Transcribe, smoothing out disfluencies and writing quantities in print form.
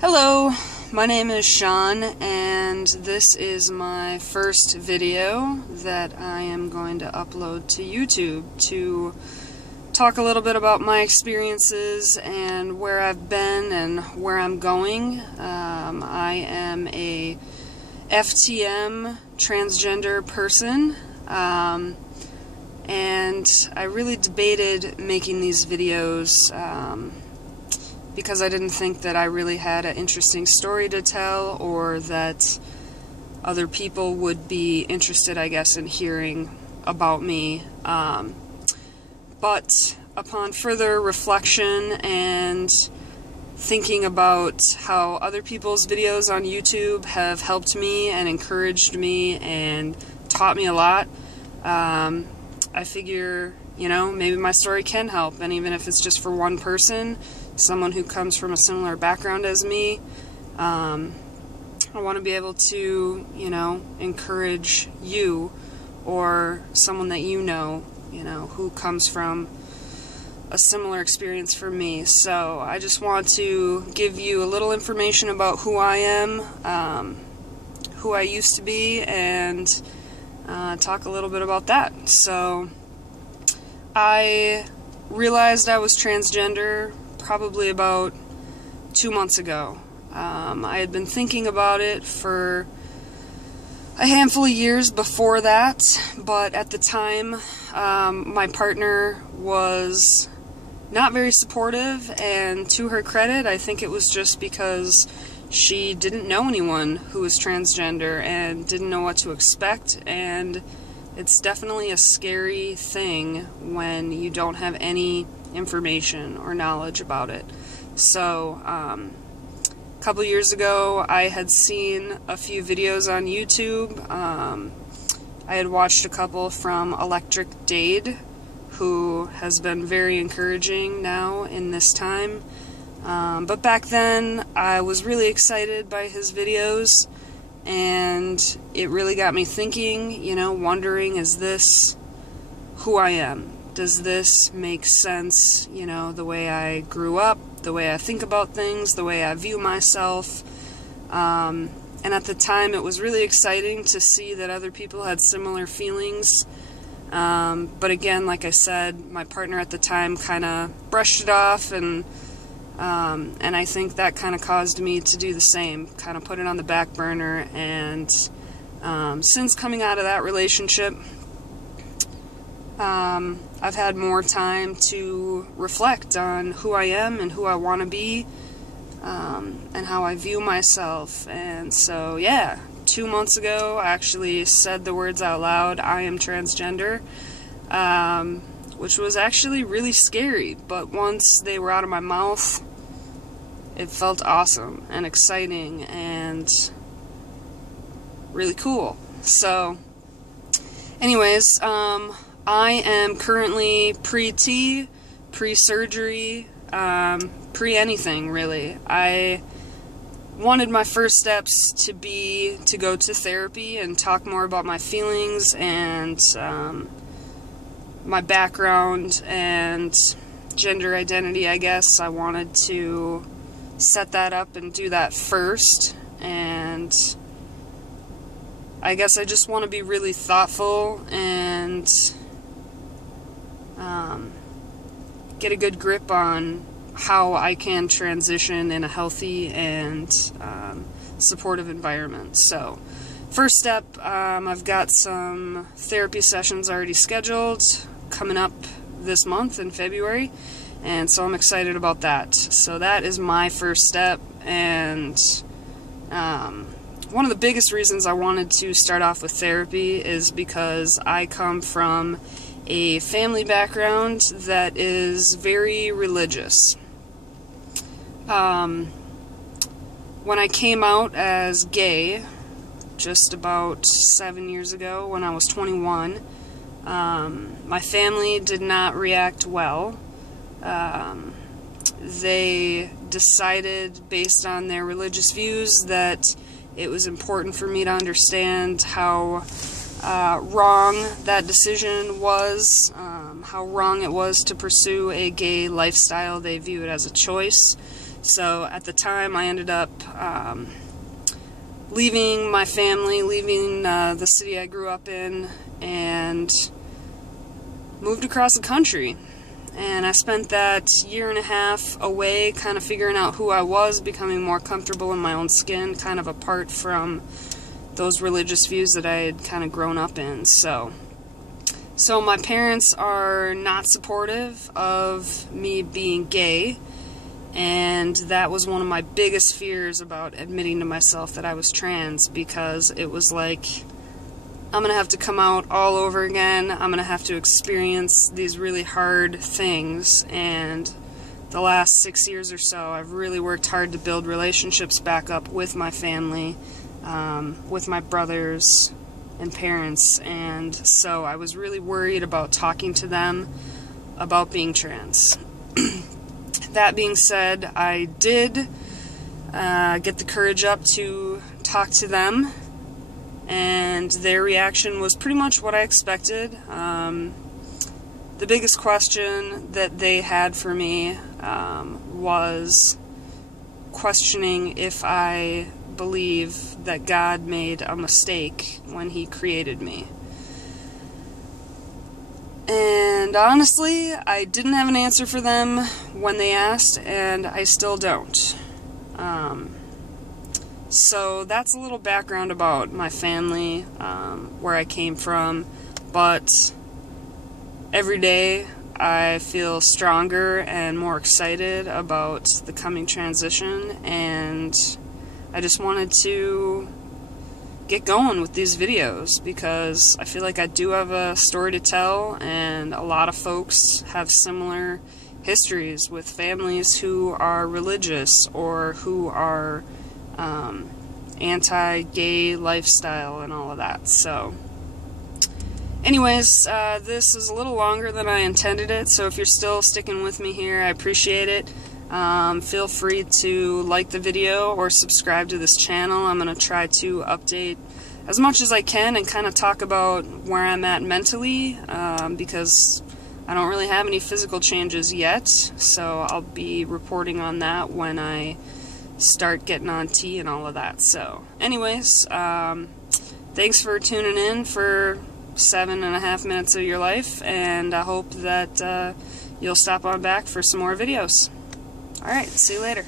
Hello, my name is Sean, and this is my first video that I am going to upload to YouTube to talk a little bit about my experiences and where I've been and where I'm going. I am a FTM transgender person, and I really debated making these videos because I didn't think that I really had an interesting story to tell, or that other people would be interested, I guess, in hearing about me. But upon further reflection and thinking about how other people's videos on YouTube have helped me and encouraged me and taught me a lot, I figure, maybe my story can help, and even if it's just for one person, someone who comes from a similar background as me, I want to be able to, encourage you or someone that who comes from a similar experience for me. So I just want to give you a little information about who I am, who I used to be, and talk a little bit about that. So I realized I was transgender probably about 2 months ago. I had been thinking about it for a handful of years before that, but at the time my partner was not very supportive, and to her credit, I think it was just because she didn't know anyone who was transgender and didn't know what to expect, and it's definitely a scary thing when you don't have any information or knowledge about it. So a couple years ago I had seen a few videos on YouTube. I had watched a couple from Electric Dade, who has been very encouraging now in this time. But back then I was really excited by his videos, and it really got me thinking, wondering, is this who I am? Does this make sense, the way I grew up, the way I think about things, the way I view myself? And at the time it was really exciting to see that other people had similar feelings. But again, like I said, my partner at the time kind of brushed it off, and I think that kind of caused me to do the same, kind of put it on the back burner. And since coming out of that relationship, I've had more time to reflect on who I am and who I want to be, and how I view myself. And so, yeah, 2 months ago I actually said the words out loud, I am transgender, which was actually really scary, but once they were out of my mouth, it felt awesome and exciting and really cool. So anyways, I am currently pre-T, pre-surgery, pre-anything really. I wanted my first steps to be to go to therapy and talk more about my feelings and my background and gender identity, I guess. I wanted to set that up and do that first, and I guess I just want to be really thoughtful and get a good grip on how I can transition in a healthy and supportive environment. So, first step, I've got some therapy sessions already scheduled coming up this month in February, and so I'm excited about that. So that is my first step, and one of the biggest reasons I wanted to start off with therapy is because I come from a family background that is very religious. When I came out as gay, just about 7 years ago, when I was 21, my family did not react well. They decided, based on their religious views, that it was important for me to understand how wrong that decision was. how wrong it was to pursue a gay lifestyle. They view it as a choice. So at the time, I ended up leaving my family, leaving the city I grew up in, and moved across the country. And I spent that year and a half away, kind of figuring out who I was, becoming more comfortable in my own skin, kind of apart from those religious views that I had kind of grown up in. So my parents are not supportive of me being gay, and that was one of my biggest fears about admitting to myself that I was trans, because it was like, I'm going to have to come out all over again. I'm going to have to experience these really hard things. And the last 6 years or so, I've really worked hard to build relationships back up with my family, with my brothers and parents. And so I was really worried about talking to them about being trans. That being said, I did get the courage up to talk to them, and their reaction was pretty much what I expected. The biggest question that they had for me was questioning if I believe that God made a mistake when He created me. And honestly, I didn't have an answer for them when they asked, and I still don't. So that's a little background about my family, where I came from, but every day I feel stronger and more excited about the coming transition, and I just wanted to get going with these videos because I feel like I do have a story to tell, and a lot of folks have similar histories with families who are religious or who are anti-gay lifestyle and all of that. So anyways, this is a little longer than I intended it, so if you're still sticking with me here, I appreciate it. Feel free to like the video or subscribe to this channel. I'm going to try to update as much as I can and kind of talk about where I'm at mentally, because I don't really have any physical changes yet, so I'll be reporting on that when I start getting on T and all of that. So anyways, thanks for tuning in for 7.5 minutes of your life, and I hope that you'll stop on back for some more videos. Alright, see you later.